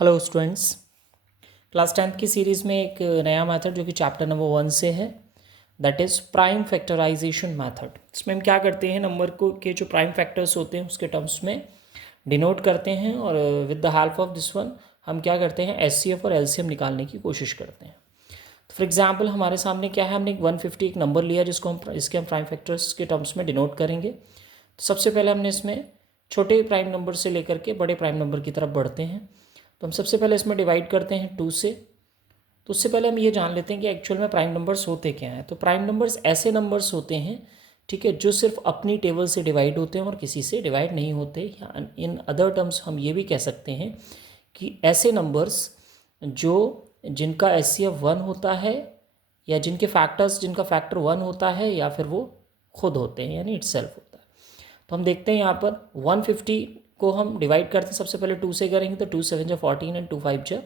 Hello students, class 10th की series में एक नया मेथड जो कि चैप्टर नंबर 1 से है, that is prime factorisation method. इसमें हम क्या करते हैं, नंबर को के जो प्राइम फैक्टर्स होते हैं उसके टर्म्स में डिनोट करते हैं और with the help of this one हम क्या करते हैं, एचसीएफ और एलसीएम निकालने की कोशिश करते हैं। तो फॉर एग्जांपल हमारे सामने क्या है, हमने एक 150 एक नंबर लिया जिसको हम इसके हम प्राइम फैक्टर्स के टर्म्स में डिनोट करेंगे। तो सबसे पहले हमने इसमें छोटे प्राइम नंबर से लेकर के बड़े प्राइम नंबर की तरफ बढ़ते हैं। तो हम सबसे पहले इसमें डिवाइड करते हैं 2 से। तो उससे पहले हम ये जान लेते हैं कि एक्चुअल में प्राइम नंबर्स होते क्या हैं। तो प्राइम नंबर्स ऐसे नंबर्स होते हैं, ठीक है, जो सिर्फ अपनी टेबल से डिवाइड होते हैं और किसी से डिवाइड नहीं होते। या इन अदर टर्म्स हम ये भी कह सकते हैं कि ऐसे नंबर्स जो जिनका एचसीएफ 1 होता है या जिनका फैक्टर 1 होता है या फिर वो खुद होते हैं, यानी इटसेल्फ होता है। तो हम देखते हैं यहाँ पर 150 को हम डिवाइड करते हैं, सबसे पहले 2 से करेंगे तो 2 7 जा 14 एंड 2 5 जा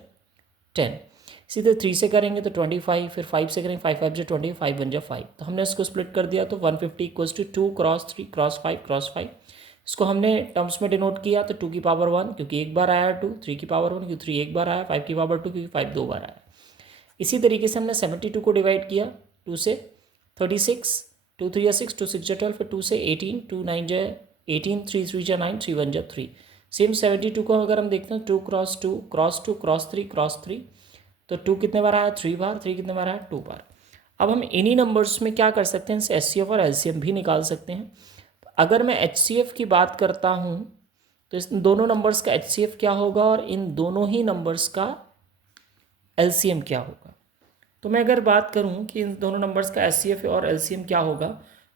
10। इसी तरह 3 से करेंगे तो 25, फिर 5 से करेंगे 5 5 जा 20, 5 1 जा 5। तो हमने इसको स्प्लिट कर दिया तो 150 equals to 2 cross 3 cross 5 cross 5। इसको हमने टर्म्स में डिनोट किया तो 2 की पावर 1 क्योंकि एक बार आया 2, 3 की पावर 1 क्योंकि 3 एक बार आया, 5 की पावर 2 क्योंकि 5 दो बार आया। इसी तरीके से हमने 72 को डिवाइड किया 2 से 36, 2 3 या 6, 2 6 जा 12, फिर 2 से 18, 2 9 जा 18, 3 3 जा 9, 3 1 जा 3। सेम 72 को अगर हम देखते हैं 2 क्रॉस 2 क्रॉस 2 क्रॉस 3 क्रॉस 3, तो 2 कितने बार आया, 3 बार, 3 कितने बार आया, 2 बार। अब हम इन्हीं नंबर्स में क्या कर सकते हैं, एचसीएफ और एलसीएम भी निकाल सकते हैं। अगर मैं एचसीएफ की बात करता हूँ तो इस दोनों नंबर्स का एचसीएफ क्या होगा और इन दोनों ही नंबर्स का एलसीएम क्या होगा। तो मैं अगर बात करूं कि इन दोनों नंबर्स का एचसीएफ और एलसीएम क्या होगा,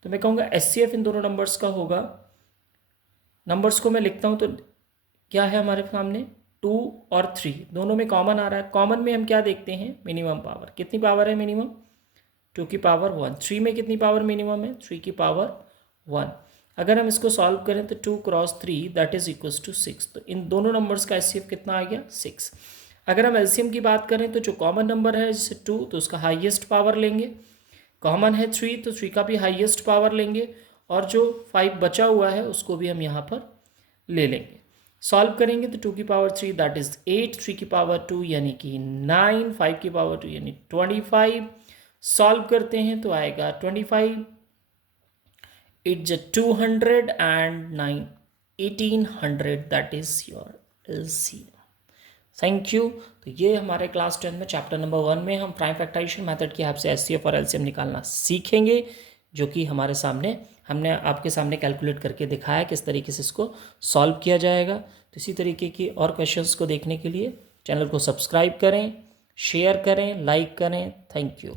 तो मैं कहूँगा एचसीएफ इन दोनों नंबर्स का होगा। नंबर्स को मैं लिखता हूं तो क्या है हमारे सामने, 2 और 3 दोनों में कॉमन आ रहा है। कॉमन में हम क्या देखते हैं, मिनिमम पावर। कितनी पावर है मिनिमम, 2 की पावर 1। 3 में कितनी पावर मिनिमम है, 3 की पावर 1। अगर हम इसको सॉल्व करें तो 2 cross 3 that is equals to 6। तो इन दोनों नंबर्स का एचसीएफ कितना आ गया, 6। अगर हम एलसीएम की बात करें तो जो कॉमन नंबर है जैसे 2 तो उसका हाईएस्ट पावर लेंगे, कॉमन है 3 तो 3 का भी हाईएस्ट पावर लेंगे, और जो 5 बचा हुआ है उसको भी हम यहाँ पर ले लेंगे। सॉल्व करेंगे तो 2 की पावर 3 दैट इज 8, 3 की पावर 2 यानी कि 9, 5 की पावर 2 यानी 25। सॉल्व करते हैं तो आएगा 25, it's 200 and 9 1800 that is your LCM. Thank you. तो ये हमारे क्लास 10 में चैप्टर नंबर 1 में हम प्राइम फैक्टराइजेशन मेथड की हेल्प से एचसीएफ और एलसीएम निकालना सीखेंगे, जो कि हमारे सामने हमने आपके सामने कैलकुलेट करके दिखाया किस तरीके से इसको सॉल्व किया जाएगा। तो इसी तरीके की और क्वेश्चंस को देखने के लिए चैनल को सब्सक्राइब करें, शेयर करें, लाइक करें। Thank you.